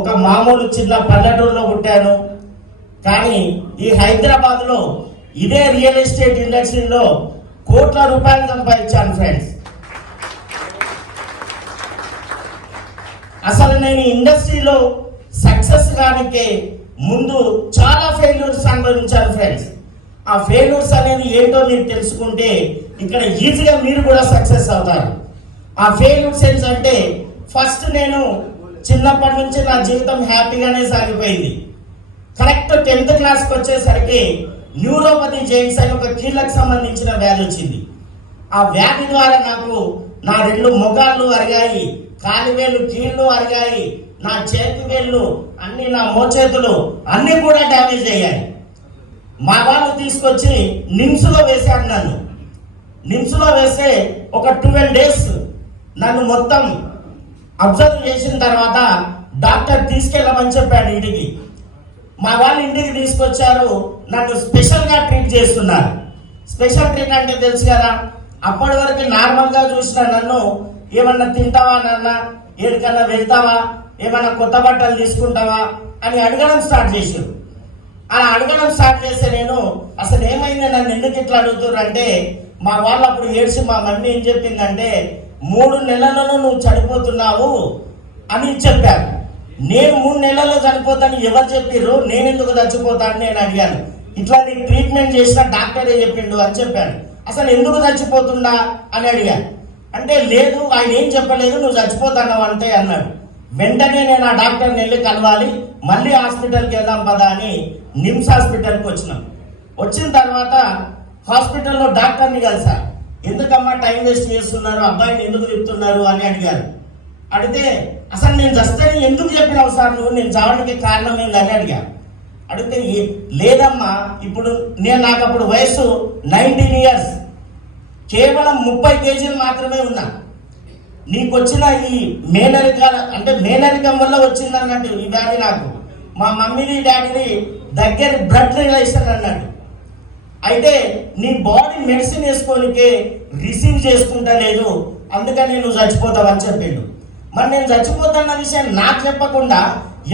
ఒక మామూలు చిన్న పల్లెటూరులో పుట్టాను. కానీ ఈ హైదరాబాద్లో ఇదే రియల్ ఎస్టేట్ ఇండస్ట్రీలో కోట్ల రూపాయలు సంపాదించాను ఫ్రెండ్స్. అసలు నేను ఇండస్ట్రీలో సక్సెస్ కానికే ముందు చాలా ఫెయిల్యూర్స్ అనుభవించాను ఫ్రెండ్స్. ఆ ఫెయిల్యూర్స్ అనేది ఏంటో మీరు తెలుసుకుంటే ఇక్కడ ఈజీగా మీరు కూడా సక్సెస్ అవుతారు. ఆ ఫెయిల్యూర్స్ ఏంటంటే, ఫస్ట్ నేను చిన్నప్పటి నుంచి నా జీవితం హ్యాపీగానే సాగిపోయింది. కరెక్ట్ 10th క్లాస్కి వచ్చేసరికి న్యూరోపతి జెయింట్స్ అని ఒక కీళ్ళకు సంబంధించిన వ్యాధి వచ్చింది. ఆ వ్యాధి ద్వారా నాకు నా 2 మొగాళ్ళు అరిగాయి, కాలివేళ్ళు కీళ్ళు అరిగాయి, నా చేతి వేళ్ళు అన్ని, నా మోచేతులు అన్ని కూడా డ్యామేజ్ అయ్యాయి. మా వాళ్ళు తీసుకొచ్చి నిమ్స్లో వేశారు. నన్ను నిమ్స్లో వేస్తే ఒక 12 days నన్ను మొత్తం అబ్జర్వ్ చేసిన తర్వాత డాక్టర్ తీసుకెళ్ళమని చెప్పాడు ఇంటికి. మా వాళ్ళు ఇంటికి తీసుకొచ్చారు, నన్ను స్పెషల్గా ట్రీట్ చేస్తున్నారు. స్పెషల్ ట్రీట్ అంటే తెలుసు కదా, అప్పటి వరకు నార్మల్గా చూసిన నన్ను ఏమన్నా తింటావా నాన్న, ఏడికన్నా వెళ్తావా, ఏమన్నా కొత్త బట్టలు తీసుకుంటావా అని అడగడం స్టార్ట్ చేశారు. అలా అడగడం స్టార్ట్ చేస్తే నేను అసలు ఏమైంది, నన్ను ఎందుకు ఇట్లా అడుగుతున్నారు అంటే, మా వాళ్ళు అప్పుడు ఏడ్చి మా మమ్మీ ఏం చెప్పిందంటే, 3 నెలలలో నువ్వు చనిపోతున్నావు అని చెప్పారు. నేను 3 నెలల్లో చనిపోతాను ఎవరు చెప్పారు, నేను ఎందుకు చచ్చిపోతాను నేను అడిగాను. ఇట్లా నీకు ట్రీట్మెంట్ చేసిన డాక్టరే చెప్పిండు అని చెప్పాను. అసలు ఎందుకు చచ్చిపోతుందా అని అడిగాను. అంటే లేదు ఆయన ఏం చెప్పలేదు, నువ్వు చచ్చిపోతున్నావు అంతే అన్నాడు. వెంటనే నేను ఆ డాక్టర్ని వెళ్ళి కలవాలి, మళ్ళీ హాస్పిటల్కి వెళ్దాం పదా అని నిమ్స్ హాస్పిటల్కి వచ్చినాం. వచ్చిన తర్వాత హాస్పిటల్లో డాక్టర్ని కలిసా. ఎందుకమ్మా టైం వేస్ట్ చేస్తున్నారు, అబ్బాయిని ఎందుకు చెప్తున్నారు అని అడిగారు. అడిగితే అసలు నేను చస్తేనే ఎందుకు చెప్పినావు సార్ నువ్వు, నేను చావడానికి కారణం ఏందని అడిగాను. అడిగితే లేదమ్మా, ఇప్పుడు నాకు అప్పుడు వయసు 19 years, కేవలం 30 kgs మాత్రమే ఉన్నా. నీకు వచ్చిన ఈ మేనరికం వల్ల వచ్చింది అన్నట్టు ఈ వ్యాధి నాకు. మా మమ్మీని డాడీని దగ్గర బ్లడ్ రిలేషన్ అన్నట్టు. అయితే నీ బాడీ మెడిసిన్ వేసుకోనికే రిసీవ్ చేసుకుంటలేదు, అందుకని నువ్వు చచ్చిపోతావని చెప్పిండు. మరి నేను చచ్చిపోతాన్న విషయం నాకు చెప్పకుండా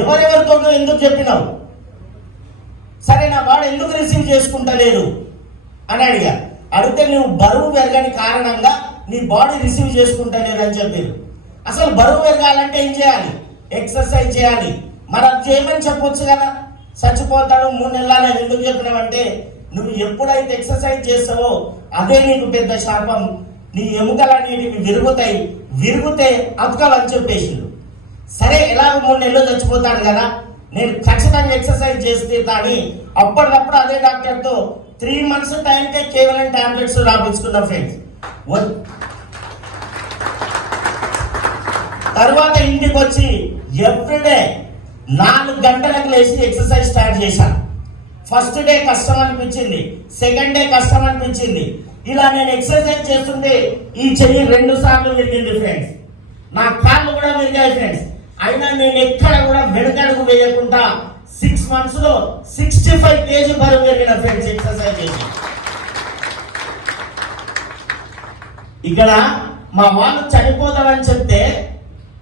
ఎవరెవరితోనో ఎందుకు చెప్పినావు, సరే నా బాడీ ఎందుకు రిసీవ్ చేసుకుంటలేదు అని అడిగా. అడిగితే నువ్వు బరువు పెరగని కారణంగా నీ బాడీ రిసీవ్ చేసుకుంటలేదు అని చెప్పారు. అసలు బరువు పెరగాలంటే ఏం చేయాలి, ఎక్సర్సైజ్ చేయాలి. మరి అది చేయమని చెప్పొచ్చు కదా, చచ్చిపోతాను 3 నెలలు ఎందుకు చెప్పినావంటే, నువ్వు ఎప్పుడైతే ఎక్సర్సైజ్ చేస్తావో అదే నీకు పెద్ద శాపం, నీ ఎముకలన్నిటివి విరుగుతే అతకవని చెప్పేసిండు. సరే ఎలాగో 3 నెలలు చచ్చిపోతాను కదా, నేను ఖచ్చితంగా ఎక్సర్సైజ్ చేస్తే కానీ అప్పటికప్పుడు అదే డాక్టర్తో 3 months టైంకే కేవలం టాబ్లెట్స్ రాపించుకున్నా ఫ్రెండ్స్. తర్వాత ఇంటికి వచ్చి ఎవ్రీడే 4 గంటలకు లేచి ఎక్సర్సైజ్ స్టార్ట్ చేశాను. ఫస్ట్ డే కష్టం అనిపించింది, సెకండ్ డే కష్టం అనిపించింది. ఇలా నేను ఎక్సర్సైజ్ చేస్తుంటే ఈ చెయ్యి 2 సార్లు విరిగింది ఫ్రెండ్స్, నా కాళ్ళు కూడా విరిగాయి ఫ్రెండ్స్. అయినా నేను ఎక్కడ కూడా వెనుకడుగు వేయకుండా 6 months లో 65 kg బరువు పెరిగిన ఫ్రెండ్స్ ఎక్సర్సైజ్ చేసి. ఇక్కడ మా వాళ్ళు చనిపోతామని చెప్తే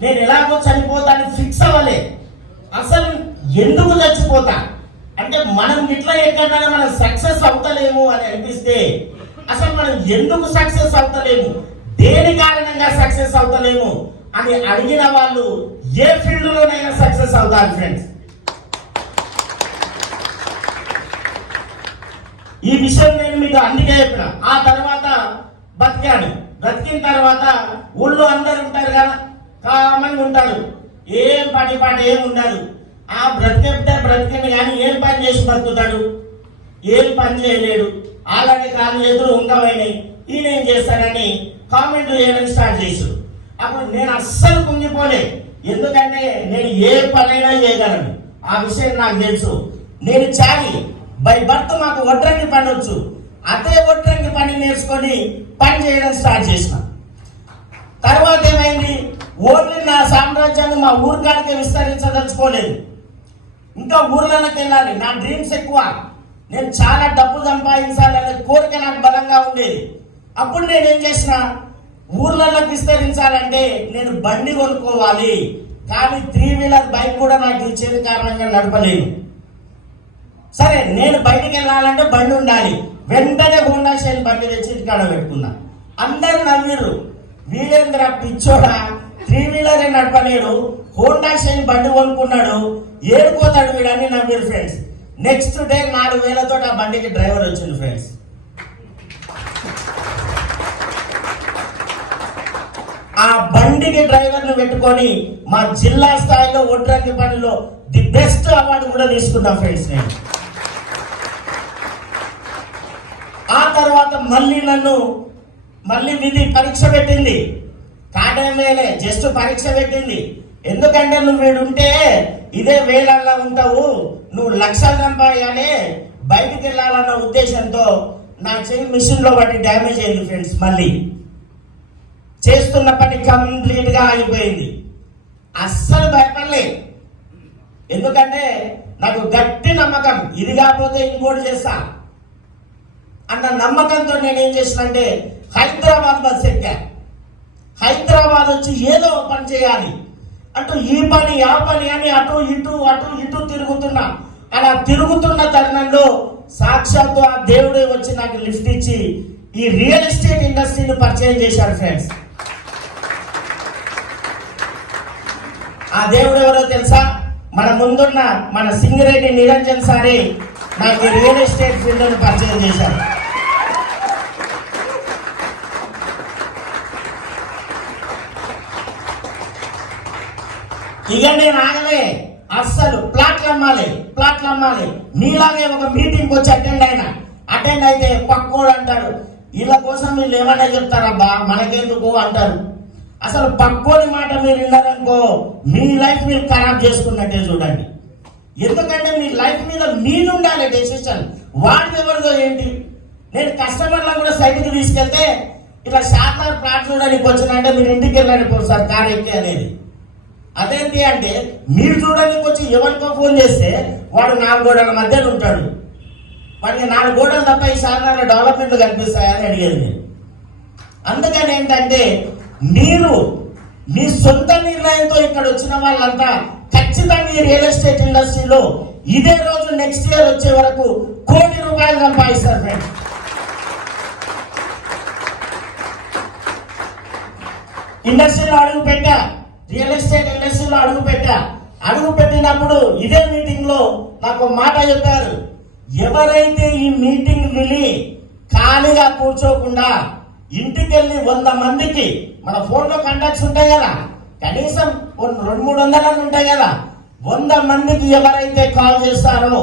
నేను ఎలాగో చనిపోతాను ఫిక్స్ అవ్వలే. అసలు ఎందుకు చచ్చిపోతా అంటే, మనం ఇట్లా ఎక్కడైనా మనం సక్సెస్ అవుతలేము అని అనిపిస్తే అసలు మనం ఎందుకు సక్సెస్ అవుతలేము, దేని కారణంగా సక్సెస్ అవుతలేము అని అడిగిన వాళ్ళు ఏ ఫీల్డ్ లోనైనా సక్సెస్ అవుతారు ఫ్రెండ్స్. ఈ విషయం నేను మీకు అందుకే చెప్పిన. ఆ తర్వాత బతికాను. బ్రతికిన తర్వాత ఊళ్ళో అందరు ఉంటారు కదా, కామన్ ఉంటారు, ఏం పాటి ఏం ఉండదు. ఆ బ్రతికింది కానీ ఏం పని చేసి బతుకుతాడు, ఏం పని చేయలేడు, ఆల్రెడీ కాళ్ళు చేతులు ఉండవైనాయి, ఈయన ఏం చేస్తాడని కామెంట్లు చేయడం స్టార్ట్ చేశాడు. అప్పుడు నేను అస్సలు కుంగిపోలే, ఎందుకంటే నేను ఏ పనైనా చేయగలను, ఆ విషయం నాకు తెలుసు. నేను చాలి బై బర్త్ మాకు వడ్రంగి పని వచ్చు, అదే వడ్రంగి పని నేర్చుకొని పని చేయడం స్టార్ట్ చేసిన. తర్వాత ఏమైంది, ఓన్లీ నా సామ్రాజ్యాన్ని మా ఊరికాడికే విస్తరించదలుచుకోలేదు, ఇంకా ఊర్లలోకి వెళ్ళాలి. నా డ్రీమ్స్ ఎక్కువ, నేను చాలా డబ్బు సంపాదించాలనే కోరిక నాకు బలంగా ఉండేది. అప్పుడు నేనేం చేసిన, ఊర్లలోకి విస్తరించాలంటే నేను బండి కొనుక్కోవాలి, కానీ 3-వీలర్ బైక్ కూడా నాకు ఇచ్చేది కారణంగా నడపలేను. సరే నేను బయటికి వెళ్ళాలంటే బండి ఉండాలి. వెంటనే హోండా షైన్ బండి తెచ్చి ఇంటికాడ పెట్టుకున్నా. అందరూ నవ్విర్రు, వీరేంద్ర పిచ్చోడా 3-వీలర్ నడపలేడు, హోండా షైన్ బండి కొనుక్కున్నాడు, ఏడిపోతాడు వీడని నవ్విర్రు ఫ్రెండ్స్. నెక్స్ట్ డే 4,000తో ఆ బండికి డ్రైవర్ వచ్చింది ఫ్రెండ్స్. ఆ బండికి డ్రైవర్ను పెట్టుకొని మా జిల్లా స్థాయిలో ఒడ్రంగి పనిలో ది బెస్ట్ అవార్డు కూడా తీసుకున్నా ఫ్రెండ్స్ నేను. ఆ తర్వాత మళ్ళీ విధి పరీక్ష పెట్టింది. కాటమేలే జస్ట్ పరీక్ష పెట్టింది. ఎందుకంటే నువ్వు వీడుంటే ఇదే వేలల్లో ఉంటావు, నువ్వు లక్షలు సంపాదించాలి, బయటికి వెళ్ళాలన్న ఉద్దేశంతో నా చెయ్యి మిషన్ లో బట్టి డ్యామేజ్ అయింది ఫ్రెండ్స్. మళ్ళీ చేస్తున్న పని కంప్లీట్ గా ఆగిపోయింది. అస్సలు భయపడలే, ఎందుకంటే నాకు గట్టి నమ్మకం, ఇది కాకపోతే ఇంకోటి చేస్తా అన్న నమ్మకంతో నేనేం చేసినంటే హైదరాబాద్ బస్ ఎక్కా. హైదరాబాద్ వచ్చి ఏదో పని చేయాలి అంటూ ఈ పని ఆ పని అని అటు ఇటు తిరుగుతున్నా. అలా తిరుగుతున్న తరుణంలో సాక్షాత్తు ఆ దేవుడే వచ్చి నాకు లిఫ్ట్ ఇచ్చి ఈ రియల్ ఎస్టేట్ ఇండస్ట్రీని పరిచయం చేశాడు ఫ్రెండ్స్. ఆ దేవుడు ఎవరో తెలుసా? మన ముందున్న మన సింగిరెడ్డి నిరంజన్ సారే నాకు రియల్ ఎస్టేట్ ఫీల్డ్ పరిచయం చేశారు. ఇక నేను ఆగలే, అస్సలు ప్లాట్లు అమ్మాలి. మీలాగే ఒక మీటింగ్ వచ్చి అటెండ్ అయితే పక్కోడు అంటాడు, వీళ్ళ కోసం వీళ్ళు ఏమన్నా చెప్తారబ్బా మనకెందుకు అంటారు. అసలు పక్కోని మాట మీరు విన్నారనుకో మీ లైఫ్ మీరు ఖరాబ్ చేసుకున్నట్టే చూడండి. ఎందుకంటే మీ లైఫ్ మీద మీరు ఉండాలి డెసిషన్. వాడిది ఎవరిదో ఏంటి? నేను కస్టమర్లో కూడా సైట్కి తీసుకెళ్తే ఇట్లా షార్ట్నర్ ప్లాట్ చూడడానికి వచ్చినంటే మీరు ఇంటికి వెళ్ళడానికి సార్ కార్ ఎక్కి అనేది. అదేంటి అంటే మీరు చూడడానికి వచ్చి ఎవరికో ఫోన్ చేస్తే వాడు 4 గోడల మధ్యలో ఉంటాడు, వాడికి 4 గోడలు తప్ప ఈ సాధారణ డెవలప్మెంట్లు కనిపిస్తాయని అడిగేది నేను. అందుకని ఏంటంటే మీరు మీ సొంత నిర్ణయంతో ఇక్కడ వచ్చిన వాళ్ళంతా ఖచ్చితంగా ఈ రియల్ ఎస్టేట్ ఇండస్ట్రీలో ఇదే రోజు నెక్స్ట్ ఇయర్ వచ్చే వరకు ₹1 కోటి సంపాదిస్తారు ఫ్రెండ్స్. ఇండస్ట్రీలో అడుగు పెట్టా, రియల్ ఎస్టేట్ ఇండస్ట్రీలో అడుగు పెట్టినప్పుడు ఇదే మీటింగ్ లో నాకు మాట చెప్పారు, ఎవరైతే ఈ మీటింగ్ విని ఖాళీగా కూర్చోకుండా ఇంటికి వెళ్ళి 100 మందికి, మన ఫోన్లో కాంటాక్ట్స్ ఉంటాయి కదా, కనీసం 200-300 ఉంటాయి కదా, 100 మందికి ఎవరైతే కాల్ చేస్తారో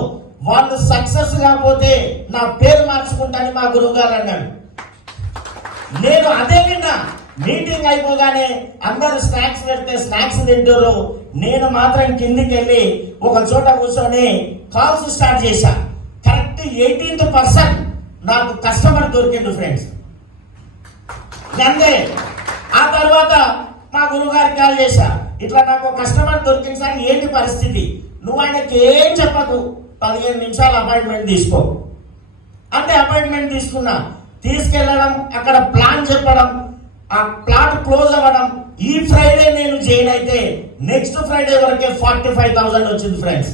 వాళ్ళు సక్సెస్ కాకపోతే నా పేరు మార్చుకుంటానని మా గురువు గారు అన్నాడు. నేను అదే విన్నా. మీటింగ్ అయిపోగానే అందరూ స్నాక్స్ పెడితే స్నాక్స్ తింటారు, నేను మాత్రం కిందికి వెళ్ళి ఒక చోట కూర్చొని కాల్స్ స్టార్ట్ చేశా. కరెక్ట్ 18th పర్సన్ నాకు కస్టమర్ దొరికిండు ఫ్రెండ్స్. అంతే. ఆ తర్వాత మా గురువు గారికి కాల్ చేశా, ఇట్లా నాకు కస్టమర్ దొరికింది సార్, ఏంటి పరిస్థితి? నువ్వు ఆయనకి ఏం చెప్పకు, 15 నిమిషాలు అపాయింట్మెంట్ తీసుకో అంటే అపాయింట్మెంట్ తీసుకున్నా. తీసుకెళ్ళడం, అక్కడ ప్లాన్ చెప్పడం, ఆ ప్లాట్ క్లోజ్ అవ్వడం. ఈ ఫ్రైడే నేను జాయిన్ అయితే నెక్స్ట్ ఫ్రైడే వరకే 45,000 వచ్చింది ఫ్రెండ్స్.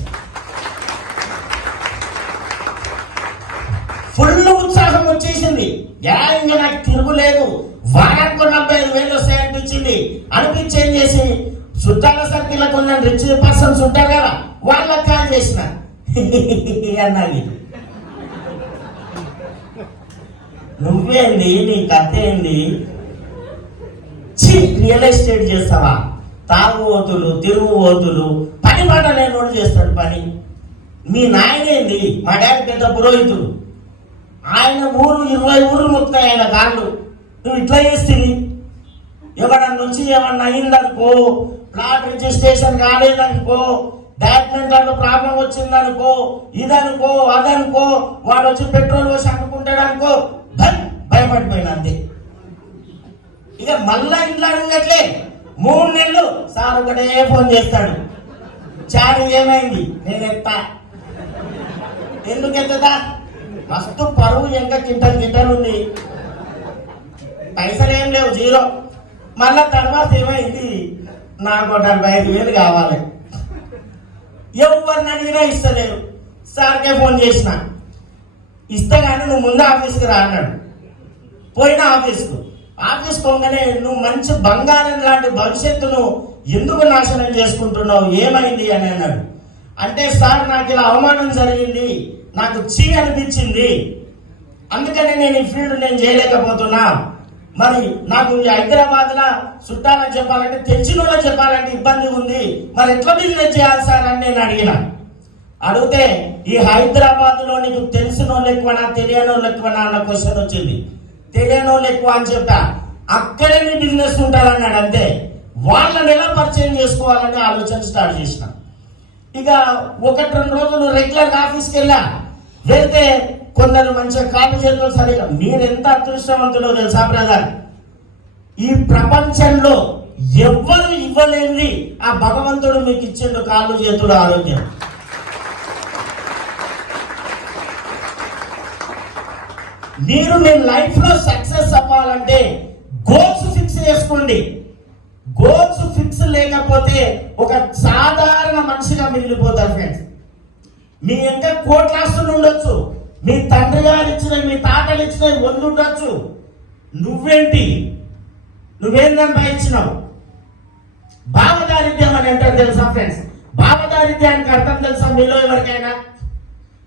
ఫుల్ ఉత్సాహం వచ్చేసింది. ఇంకా నాకు తిరుగులేదు, వారానికి 45,000 వస్తాయనిపించింది. ఏం చేసి చుట్టాల సర్కిల్ ఉన్న రిచ్ పర్సన్స్ ఉంటారు కదా, వాళ్ళకి కాల్ చేసిన అన్నది, నువ్వేంది, నీ కథ ఏంది, రియల్ ఎస్టేట్ చేస్తావా? తాగుబోతులు, తిరుగుబోతులు, పని మాట లేనోడు చేస్తాడు పని. మీ నాయనేంది, మా డాడీ పెద్ద పురోహితుడు, ఆయన ఊరు 20 ఊర్లు మొత్తాయి ఆయన కాళ్ళు. నువ్వు ఇట్లా చేస్తుంది, ఎవడన్నా నుంచి ఏమన్నా అయిందనుకో, ప్లాట్ రిజిస్ట్రేషన్ కాలేదనుకో, డాక్యుమెంట్లలో ప్రాబ్లం వచ్చిందనుకో, ఇదనుకో అదనుకో, వాడు వచ్చి పెట్రోల్ పోసి అమ్ముకుంటాడు అనుకో, భయపడిపోయినా అంతే. ఇక మళ్ళా ఇంట్లో అడగట్లే 3 నెలలు సార్ ఒకటే ఫోన్ చేస్తాడు, చారు ఏమైంది, నేను ఎత్తా. ఎందుకు ఎత్తదా? మస్తు పరువు ఇంకా కింటలు ఉంది, పైసలు ఏం లేవు, 0. మళ్ళా తర్వాత ఏమైంది, నాకు 45,000 కావాలి. ఎవరిని అడిగినా ఇస్తలేరు. సార్కే ఫోన్ చేసిన, ఇస్తే కానీ నువ్వు ముందు ఆఫీస్కి రా అన్నాడు. పోయిన ఆఫీస్కి పోగానే నువ్వు మంచి బంగారం లాంటి భవిష్యత్తును ఎందుకు నాశనం చేసుకుంటున్నావు, ఏమైంది అని అన్నాడు. అంటే సార్ నాకు ఇలా అవమానం జరిగింది, నాకు చీ అనిపించింది, అందుకనే నేను ఈ ఫీల్డ్ నేను చేయలేకపోతున్నా. మరి నాకు హైదరాబాద్లో చుట్టాలని చెప్పాలంటే, తెలిసిన వాళ్ళకి చెప్పాలంటే ఇబ్బంది ఉంది, మరి ఎట్లా బిజినెస్ చేయాలి సార్ అని నేను అడిగితే ఈ హైదరాబాద్లో నీకు తెలిసిన వాళ్ళు ఎక్కువనా తెలియని వాళ్ళు ఎక్కువనా అన్న క్వశ్చన్ వచ్చింది. తెలియని వాళ్ళు ఎక్కువ అని చెప్తా, అక్కడే నీ బిజినెస్ ఉంటారన్నాడు. అంతే, వాళ్ళని ఎలా పరిచయం చేసుకోవాలని ఆలోచన స్టార్ట్ చేసిన. ఇక 1-2 రోజులు రెగ్యులర్ ఆఫీస్కి వెళ్తే కొందరు మంచిగా కాపు చేతులు సరిగా. మీరు ఎంత అదృష్టవంతులో తెలుసా బ్రదర్, ఈ ప్రపంచంలో ఎవ్వరు ఇవ్వలేనిది ఆ భగవంతుడు మీకు ఇచ్చిండు, కాళ్ళు చేతులు ఆరోగ్యం. మీరు మీ లైఫ్ లో సక్సెస్ అవ్వాలంటే గోల్స్ ఫిక్స్ చేసుకోండి. గోల్స్ ఫిక్స్ లేకపోతే ఒక సాధారణ మనిషిగా మిగిలిపోతారు ఫ్రెండ్స్. మీ ఇంకా కోట్లాస్తులు ఉండొచ్చు, మీ తండ్రి గారు ఇచ్చినవి, మీ తాతలు ఇచ్చినవి ఉండొచ్చు. నువ్వేం సంపాదించినావు? భావదారిద్ర్యం అని అంటారు తెలుసా ఫ్రెండ్స్? భావదారిద్ర్యానికి అర్థం తెలుసా మీలో ఎవరికైనా?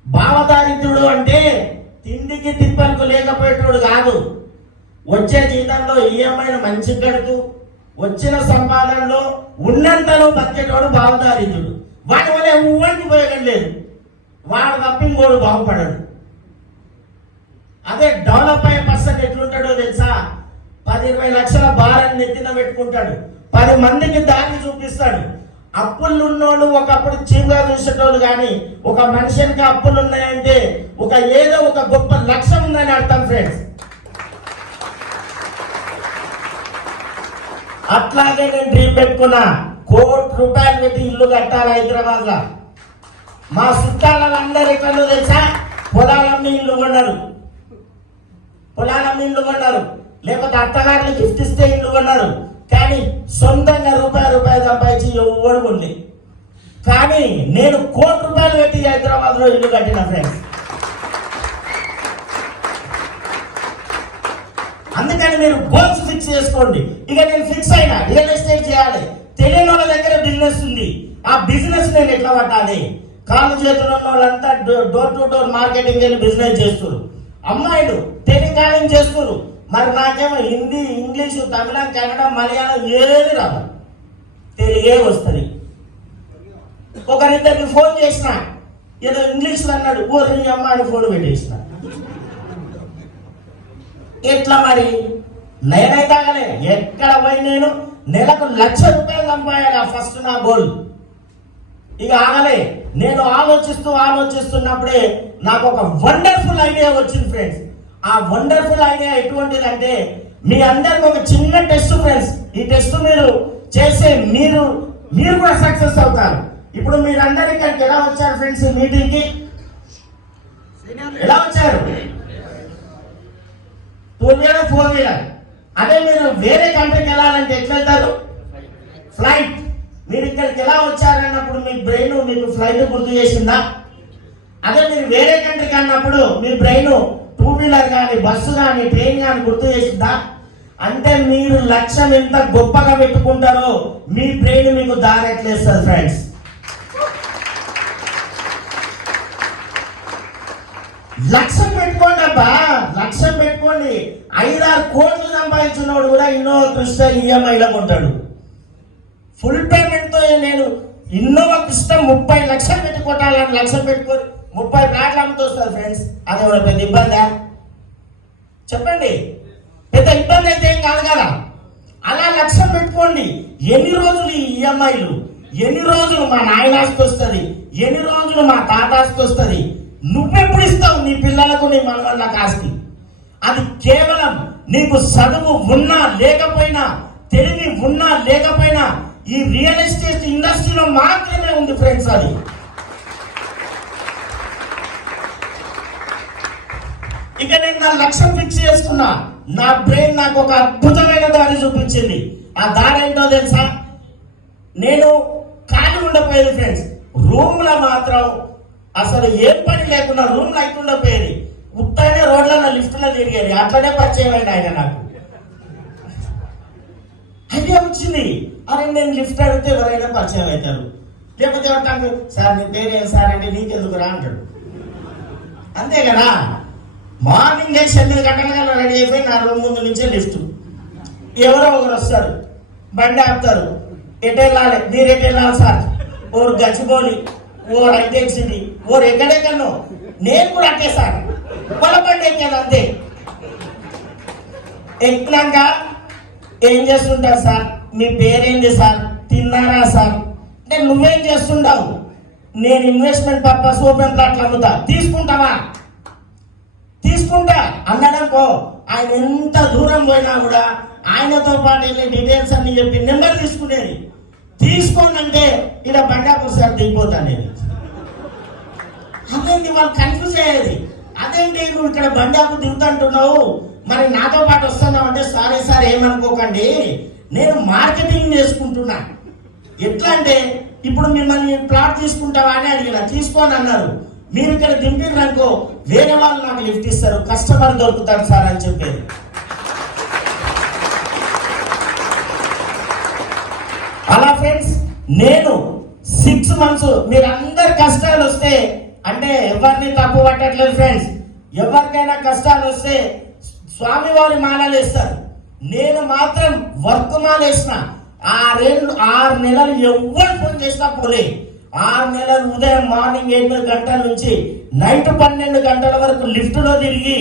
భావదారిద్రుడు అంటే తిండికి తిప్పలకు లేకపోయేటోడు కాదు. వచ్చే జీతంలో ఈఎంఐలు మంచి కడుతూ వచ్చిన సంపాదనలో ఉన్నంతలో బతికేటోడు భావదారిద్రుడు. వాడి వల్ల ఎవ్వరికి ఉపయోగం లేదు, వాడు తప్పింగోడు బాగుపడడు. అదే డెవలప్ అయ్యే పర్సన్ ఎట్లుంటాడో తెలుసా? 10-20 లక్షల భారాన్ని నెత్తిన పెట్టుకుంటాడు, 10 మందికి దారి చూపిస్తాడు. అప్పులు ఉన్నోళ్ళు ఒకప్పుడు చీప్గా చూసేటోళ్ళు, కానీ ఒక మనిషికి అప్పులు ఉన్నాయంటే ఏదో ఒక గొప్ప లక్ష్యం ఉందని అర్థం ఫ్రెండ్స్. అట్లాగే నేను డ్రీమ్ పెట్టుకున్నా, ₹1,00,00,000 పెట్టి ఇల్లు కట్టాలి హైదరాబాద్ లా. మా చుట్టాలందరూ ఎక్కడ తెలుసా? పొలాలమ్మి ఇల్లు కొన్నారు, లేకపోతే అత్తగారిని గిఫ్ట్ ఇస్తే ఇల్లు కొన్నారు. కానీ సొంతంగా రూపాయి సంపాదించి ఎవడు ఉంది. కానీ నేను ₹1,00,00,000 పెట్టి హైదరాబాద్ లో ఇల్లు కట్టిన ఫ్రెండ్స్. అందుకని మీరు గోల్స్ ఫిక్స్ చేసుకోండి. ఇక నేను ఫిక్స్ అయినా రియల్ ఎస్టేట్ చేయాలి. తెలియని వాళ్ళ దగ్గర బిజినెస్ ఉంది, ఆ బిజినెస్ నేను ఎట్లా పట్టాలి? కాళ్ళు చేతులు ఉన్న వాళ్ళంతా డోర్ టు డోర్ మార్కెటింగ్ వెళ్ళి బిజినెస్ చేస్తారు. అమ్మాయిలు టెలికాలింగ్ చేస్తారు. మరి నాకేమో హిందీ, ఇంగ్లీషు, తమిళం, కన్నడ, మలయాళం ఏది రాదు, తెలుగే వస్తుంది. ఒకరిద్దరికి ఫోన్ చేసిన, ఏదో ఇంగ్లీష్లో అన్నాడు, ఊరి అమ్మాయిని ఫోన్ పెట్టేసిన. ఎట్లా మరి? నేనైతే ఆగలే. ఎక్కడ పోయి నేను నెలకు ₹1,00,000 సంపాదాలి, ఫస్ట్ నా గోల్. ఇక ఆగలే. నేను ఆలోచిస్తున్నప్పుడే నాకు ఒక వండర్ఫుల్ ఐడియా వచ్చింది ఫ్రెండ్స్. ఆ వండర్ఫుల్ ఐడియా ఎటువంటిదంటే, మీ అందరికి ఒక చిన్న టెస్ట్ ఫ్రెండ్స్. ఈ టెస్ట్ మీరు చేస్తే మీరు కూడా సక్సెస్ అవుతారు. ఇప్పుడు మీరందరూ ఇక్కడికి ఎలా వచ్చారు ఫ్రెండ్స్? ఈ మీటింగ్ కి ఎలా వచ్చారు? 2-wheeler, 4-wheeler. అదే మీరు వేరే కంట్రీకి వెళ్ళాలంటే ఎట్లా వెళ్తారు? ఫ్లైట్. మీరు ఇక్కడికి ఎలా వచ్చారన్నప్పుడు మీ బ్రెయిన్ మీకు ఫ్లైట్ గుర్తు చేసిందా? అదే మీరు వేరే కంట్రీకి అన్నప్పుడు మీ బ్రెయిన్ 2-wheeler కానీ, బస్సు కానీ, ట్రైన్ కానీ గుర్తు చేసిందా? అంటే మీరు లక్ష్యం ఎంత గొప్పగా పెట్టుకుంటారో మీ బ్రెయిన్ మీకు దారెట్లేస్తుంది ఫ్రెండ్స్. లక్ష్యం పెట్టుకోండి అబ్బా, లక్ష్యం పెట్టుకోండి. 5-6 కోట్లు సంపాదించినోడు కూడా ఇన్నోవా క్రిస్టా ఈఎంఐలో ఉంటాడు. ఫుల్ పేమెంట్ తో నేను ఇన్నోవా క్రిస్టా 30 లక్షలు పెట్టి కొట్టాలని లక్ష్యం పెట్టుకొని 30 ప్లాట్లు అమ్ముతూ వస్తుంది ఫ్రెండ్స్. అది కూడా పెద్ద ఇబ్బందా చెప్పండి? పెద్ద ఇబ్బంది అయితే ఏం కాదు కదా. అలా లక్ష్యం పెట్టుకోండి. ఎన్ని రోజులు ఈ ఈఎంఐలు, ఎన్ని రోజులు మా నాయన ఆస్తి వస్తుంది, ఎన్ని రోజులు మా తాత ఆస్తి వస్తుంది, నువ్వెప్పుడు ఇస్తావు నీ పిల్లలకు, నీ మనవళ్ళకి ఆస్తి? అది కేవలం నీకు చదువు ఉన్నా లేకపోయినా, తెలివి ఉన్నా లేకపోయినా ఈ రియల్ ఎస్టేట్ ఇండస్ట్రీలో మాత్రమే ఉంది ఫ్రెండ్స్. అది ఇక నేను నా లక్ష్యం ఫిక్స్ చేసుకున్నా. నా బ్రెయిన్ నాకు ఒక అద్భుతమైన దారి చూపించింది. ఆ దారి ఏంటో తెలుసా? నేను ఖాళీ ఉండపోయేది ఫ్రెండ్స్. రూమ్లో మాత్రం అసలు ఏం పని లేకుండా రూమ్లో అయితే ఉండపోయేది. ఉత్తనే రోడ్లలో లిఫ్ట్లో తిరిగేది. అట్లనే పరిచయం అయింది ఆయన నాకు. ఐడియా వచ్చింది, అరే నేను లిఫ్ట్ అడిగితే ఎవరైనా పరిచయం అవుతారు. లేకపోతే అంటాను, సార్ నీ పేరేం సార్ అంటే నీకెందుకు రా అంటాడు. అంతే కదా. మార్నింగ్ లేచి 8 గంటల రెడీ అయిపోయి నా రూమ్ ముందు నుంచే లిఫ్ట్. ఎవరో ఒకరు వస్తారు, బండి ఆపుతారు. ఎటు వెళ్ళాలి, మీరు ఎటు వెళ్ళాలి సార్? ఓరు గచ్చిబౌలి, ఓరు హైటెక్ సిటీ, ఓరు ఎక్కడెక్కడో. నేను కూడా అట్టే సార్, పొల బండి ఎక్కాను అంతే. ఎక్కినాక ఏం చేస్తుంటారు సార్, మీ పేరేంటి సార్, తిన్నారా సార్ అంటే నువ్వేం చేస్తుంటావు? నేను ఇన్వెస్ట్మెంట్ పర్పస్ ఓపెన్ ప్లాట్లు అమ్ముతా, తీసుకుంటావా? తీసుకుంటా అన్నాడనుకో, ఆయన ఎంత దూరం పోయినా కూడా ఆయనతో పాటు వెళ్ళి డీటెయిల్స్ అన్ని చెప్పి నెంబర్ తీసుకునేది. తీసుకోండి అంటే ఇక్కడ బండాపూర్ సార్ దిగిపోతాను నేను. అదేంటి వాళ్ళు కన్ఫ్యూజ్ అయ్యేది. అదేంటి నువ్వు ఇక్కడ బండాపూర్ దిగుతుంటున్నావు, మరి నాతో పాటు వస్తున్నావు అంటే, సారీ సార్ ఏమనుకోకండి, నేను మార్కెటింగ్ చేసుకుంటున్నా. ఎట్లా అంటే ఇప్పుడు మిమ్మల్ని ప్లాట్ తీసుకుంటావా అని అడిగిన, తీసుకోని అన్నారు. మీరు ఇక్కడ దింపిర్రనుకో వేరే వాళ్ళు నాకు లిఫ్ట్ ఇస్తారు, కస్టమర్ దొరుకుతారు సార్ అని చెప్పేది. అలా ఫ్రెండ్స్, నేను 6 months మీరందరు కష్టాలు వస్తే, అంటే ఎవరిని తప్పు పట్టట్లేదు ఫ్రెండ్స్, ఎవరికైనా కష్టాలు వస్తే స్వామివారి మాలలు వేస్తారు. నేను మాత్రం వర్క్ మాల వేసిన. 6 నెలలు ఎవరు ఫోన్ చేసినా పోలే. 6 నెలలు ఉదయం మార్నింగ్ 8 గంటల నుంచి నైట్ 12 గంటల వరకు లిఫ్ట్లో తిరిగి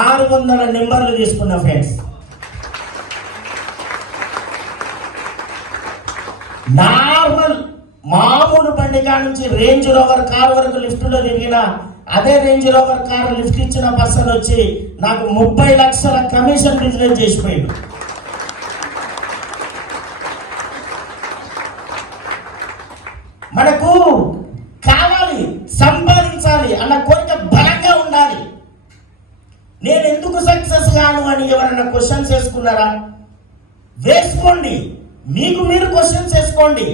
600 నెంబర్లు తీసుకున్నా ఫ్రెండ్స్. నార్మల్ మామూలు బండి కాడ నుంచి రేంజ్ రోవర్ కార్ వరకు లిఫ్ట్లో తిరిగిన, అదే రేంజ్ రోవర్ కార్ లిఫ్ట్ ఇచ్చిన పర్సన్ వచ్చి నాకు 30 లక్షల కమిషన్ బిజినెస్ చేసిపోయింది. మనకు కావాలి, సంపాదించాలి అన్న కోరిక బలంగా ఉండాలి. నేను ఎందుకు సక్సెస్ గాను అని ఎవరైనా క్వశ్చన్స్ వేసుకున్నారా? వేసుకోండి, మీకు మీరు క్వశ్చన్స్ వేసుకోండి.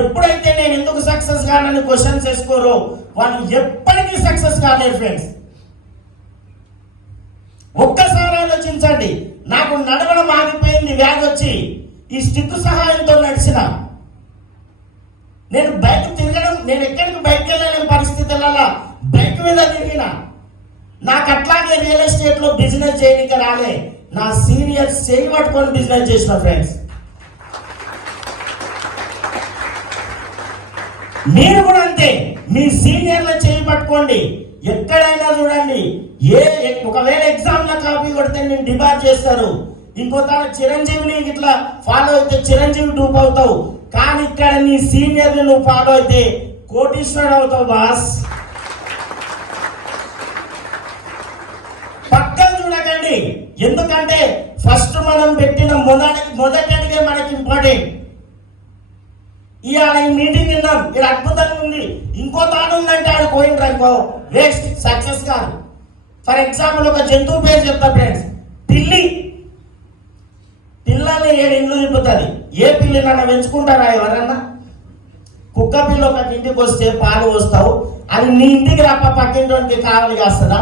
ఎప్పుడైతే నేను ఎందుకు సక్సెస్ కానని క్వశ్చన్స్ వేసుకోరో వాళ్ళు ఎప్పటికీ సక్సెస్ కాలేదు ఫ్రెండ్స్. ఒక్కసారి ఆలోచించండి. నాకు నడవడం ఆగిపోయింది, వ్యాధి వచ్చి ఈ స్టిక్ సహాయంతో నడిచిన. నేను బైక్ తిరగడం, నేను ఎక్కడికి బైక్ వెళ్ళలేని పరిస్థితులలో బైక్ మీద తిరిగిన. నాకు అట్లాగే రియల్ ఎస్టేట్ లో బిజినెస్ చేయడానికి రాలే, నా సీనియర్స్ చేయి పట్టుకొని బిజినెస్ చేసిన ఫ్రెండ్స్. మీరు కూడా అంతే, మీ సీనియర్ల చేయి పట్టుకోండి. ఎక్కడైనా చూడండి, ఒకవేళ ఎగ్జామ్ లో కాపీ కొడితే నేను డిబార్ చేస్తారు. ఇంకో చిరంజీవిని ఇట్లా ఫాలో అయితే చిరంజీవి డూప్ అవుతావు. కానీ ఇక్కడ నీ సీనియర్ని నువ్వు ఫాలో అయితే కోటీశ్వరుడు అవుతావు బాస్. పక్కన చూడకండి, ఎందుకంటే ఫస్ట్ మనం పెట్టిన మొదటిగా మనకి ఇంపార్టెంట్. ఇవాళ ఈ మీటింగ్ విన్నాం, ఇక్కడ అద్భుతంగా ఉంది, ఇంకో తాను ఉందంటే ఆడ పోయిండ్రు అనుకో వేస్ట్, సక్సెస్ కాదు. ఫర్ ఎగ్జాంపుల్ ఒక జంతువు పేరు చెప్తా ఫ్రెండ్స్, పిల్లి. పిల్లని 7 ఇండ్లు తిప్పుతుంది. ఏ పిల్లి నన్ను పెంచుకుంటారా ఎవరన్నా? కుక్క పిల్ల ఒక ఇంటికి వస్తే పాలు పోస్తావు, అది నీ ఇంటికి రప్ప పక్కింటి కావాలి కాస్తుందా?